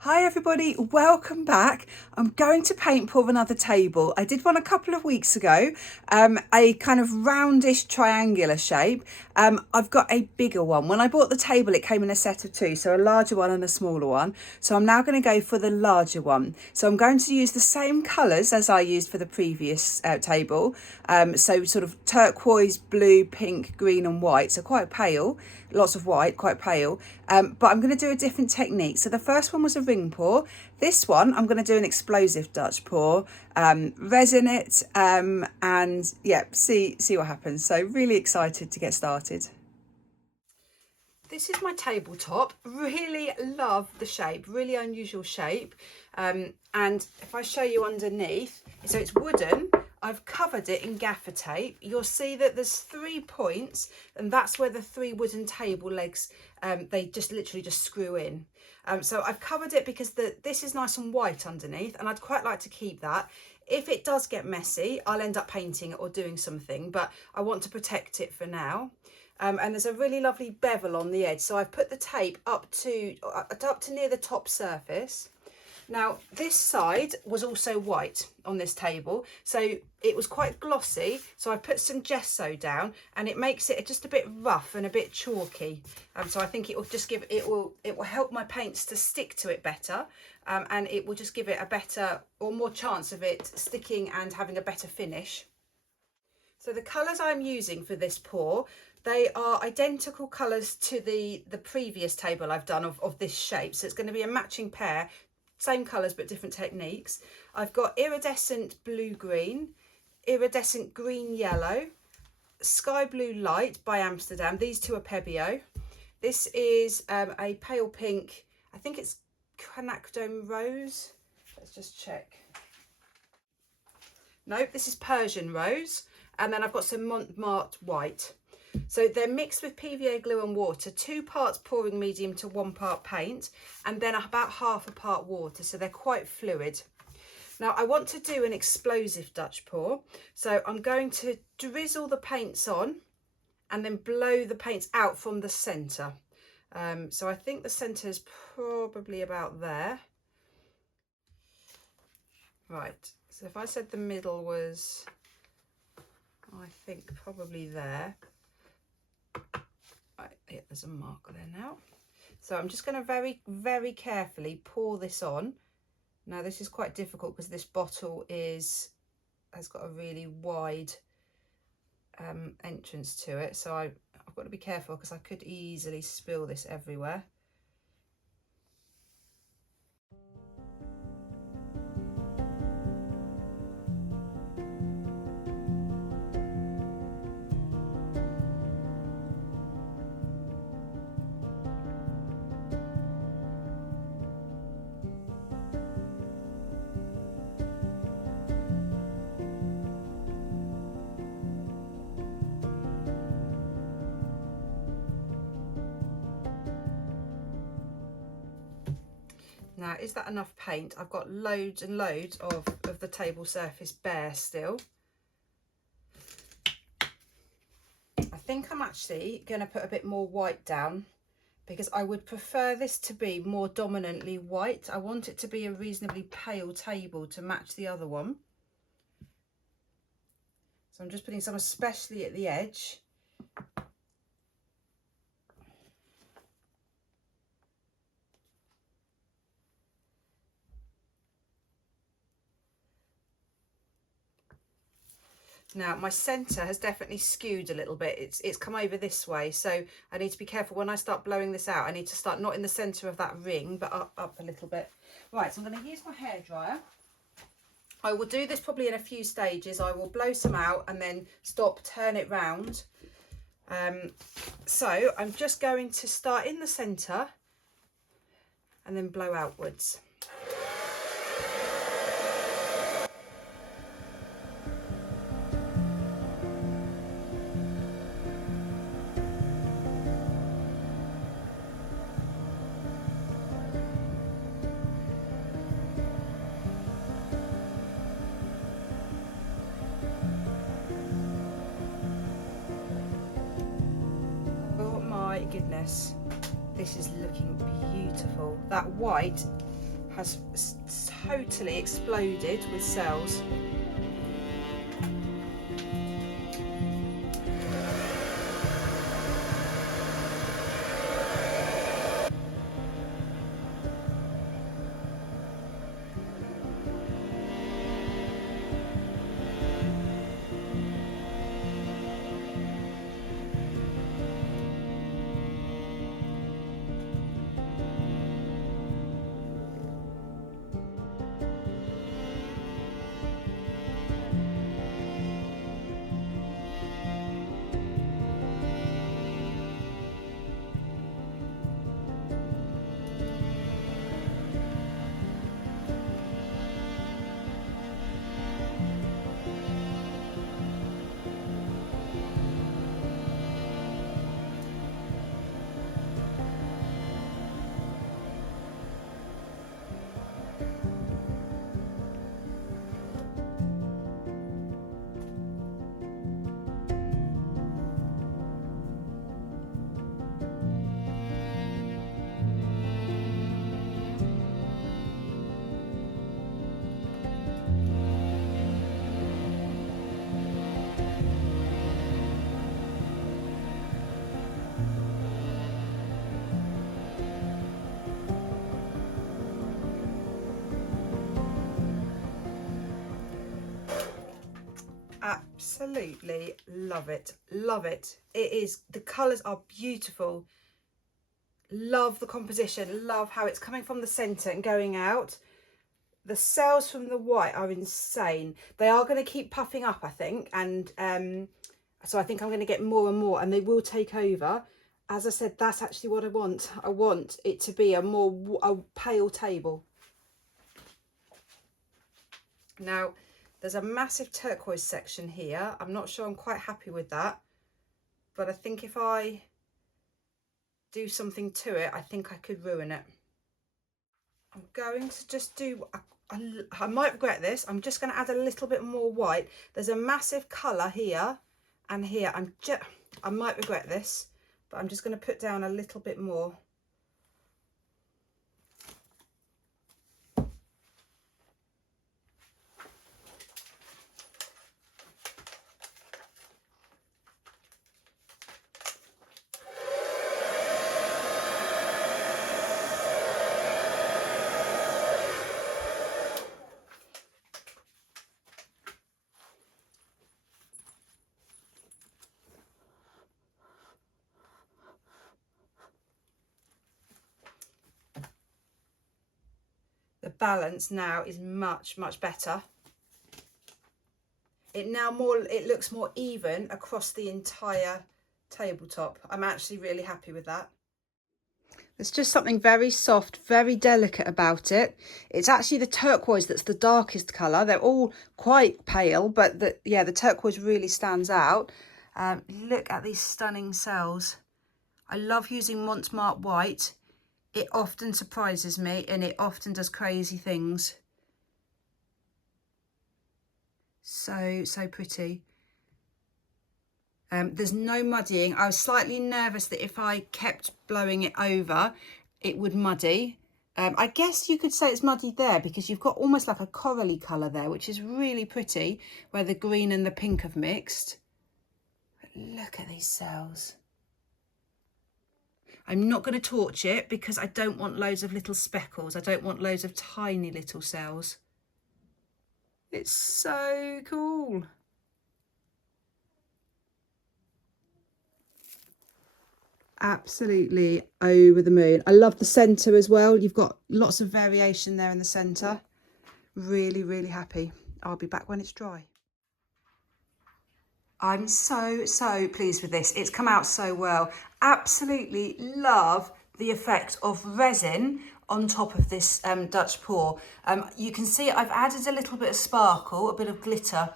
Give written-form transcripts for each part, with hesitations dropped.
Hi everybody, welcome back. I'm going to paint pour another table. I did one a couple of weeks ago, a kind of roundish triangular shape. I've got a bigger one. When I bought the table, it came in a set of two, so a larger one and a smaller one. So I'm now going to go for the larger one. So I'm going to use the same colours as I used for the previous table. So sort of turquoise, blue, pink, green and white, so quite pale. Lots of white, quite pale, but I'm going to do a different technique. So the first one was a ring pour. This one I'm going to do an explosive Dutch pour, resin it, and yeah, see what happens. So really excited to get started. This is my tabletop. Really love the shape, really unusual shape. And if I show you underneath, so it's wooden. I've covered it in gaffer tape. You'll see that there's 3 points, and that's where the 3 wooden table legs, they just literally just screw in. So I've covered it because this is nice and white underneath, and I'd quite like to keep that. If it does get messy, I'll end up painting it or doing something, but I want to protect it for now. And there's a really lovely bevel on the edge, so I've put the tape up to near the top surface. Now this side was also white on this table, so it was quite glossy, so I put some gesso down, and it makes it just a bit rough and a bit chalky. So I think it will just give it will help my paints to stick to it better, and it will just give it a better or more chance of it sticking and having a better finish. So the colours I'm using for this pour, they are identical colours to the previous table I've done of this shape. So it's going to be a matching pair, same colours but different techniques. I've got iridescent blue-green, iridescent green-yellow, sky blue light by Amsterdam. These two are Pebeo. This is a pale pink, I think it's quinacridone rose. Let's just check. Nope, this is Persian rose. And then I've got some Montmartre white. So they're mixed with PVA glue and water, 2 parts pouring medium to 1 part paint, and then about half a part water, so they're quite fluid. Now I want to do an explosive Dutch pour, so I'm going to drizzle the paints on and then blow the paints out from the centre. So I think the centre is probably about there. Right, so if I said the middle was, I think probably there. Right, yeah, there's a mark there now. So I'm just going to very, very carefully pour this on. Now this is quite difficult because this bottle has got a really wide entrance to it. So I've got to be careful because I could easily spill this everywhere. Now, is that enough paint? I've got loads and loads of the table surface bare still. I think I'm actually going to put a bit more white down because I would prefer this to be more dominantly white. I want it to be a reasonably pale table to match the other one. So I'm just putting some especially at the edge. Now my centre has definitely skewed a little bit. It's come over this way, so I need to be careful when I start blowing this out. I need to start not in the centre of that ring, but up a little bit. Right, so I'm going to use my hairdryer. I will do this probably in a few stages. I will blow some out and then stop, turn it round. So I'm just going to start in the centre and then blow outwards. Oh my goodness, this is looking beautiful. That white has totally exploded with cells. Absolutely love it, love it. It is, the colours are beautiful. Love the composition, love how it's coming from the centre and going out. The cells from the white are insane. They are going to keep puffing up, I think, and so I think I'm going to get more and more, and they will take over. As I said, that's actually what I want. I want it to be a pale table. Now, there's a massive turquoise section here. I'm not sure I'm quite happy with that, but I think if I do something to it, I think I could ruin it. I'm going to just do, I might regret this, I'm just going to add a little bit more white. There's a massive colour here and here. I might regret this, but I'm just going to put down a little bit more. The balance now is much better. It looks more even across the entire tabletop. I'm actually really happy with that. There's just something very soft, very delicate about it. It's actually the turquoise that's the darkest colour. They're all quite pale, but the turquoise really stands out. Look at these stunning cells. I love using Montmartre white. It often surprises me and it often does crazy things. So pretty. There's no muddying. I was slightly nervous that if I kept blowing it over, it would muddy. I guess you could say it's muddy there because you've got almost like a corally colour there, which is really pretty, where the green and the pink have mixed. But look at these cells. I'm not going to torch it because I don't want loads of little speckles. I don't want loads of tiny little cells. It's so cool. Absolutely over the moon. I love the centre as well. You've got lots of variation there in the centre. Really happy. I'll be back when it's dry. I'm so pleased with this. It's come out so well. Absolutely love the effect of resin on top of this Dutch pour. You can see I've added a little bit of sparkle, a bit of glitter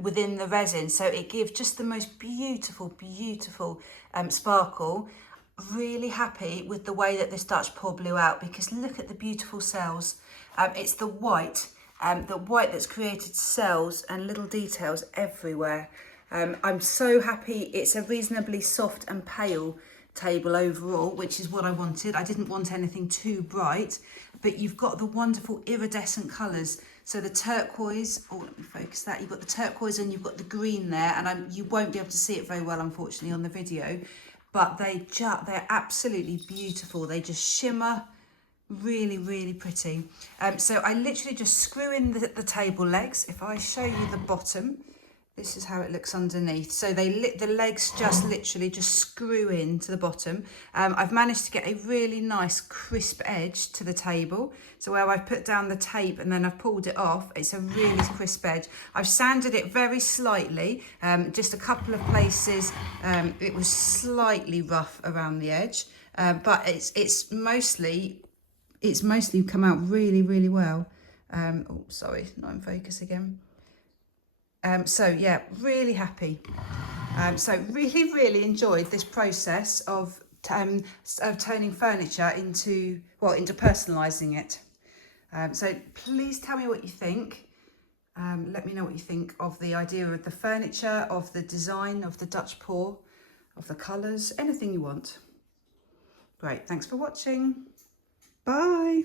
within the resin, so it gives just the most beautiful sparkle. Really happy with the way that this Dutch pour blew out, because look at the beautiful cells. It's the white that's created cells and little details everywhere. I'm so happy. It's a reasonably soft and pale table overall, which is what I wanted. I didn't want anything too bright, but you've got the wonderful iridescent colours. So the turquoise, oh, let me focus that. You've got the turquoise and you've got the green there, and you won't be able to see it very well, unfortunately, on the video, but they're absolutely beautiful. They just shimmer. Really, really pretty. So I literally just screw in the table legs. If I show you the bottom, this is how it looks underneath. So the legs just literally just screw in to the bottom. I've managed to get a really nice crisp edge to the table. So where I've put down the tape and then I've pulled it off, it's a really crisp edge. I've sanded it very slightly, just a couple of places. It was slightly rough around the edge, but it's mostly come out really, really well. Oh, sorry, not in focus again. So yeah, really happy. So really, really enjoyed this process of turning furniture into personalising it. So please tell me what you think. Let me know what you think of the idea of the furniture, of the design, of the Dutch pour, of the colours, anything you want. Great, thanks for watching. Bye.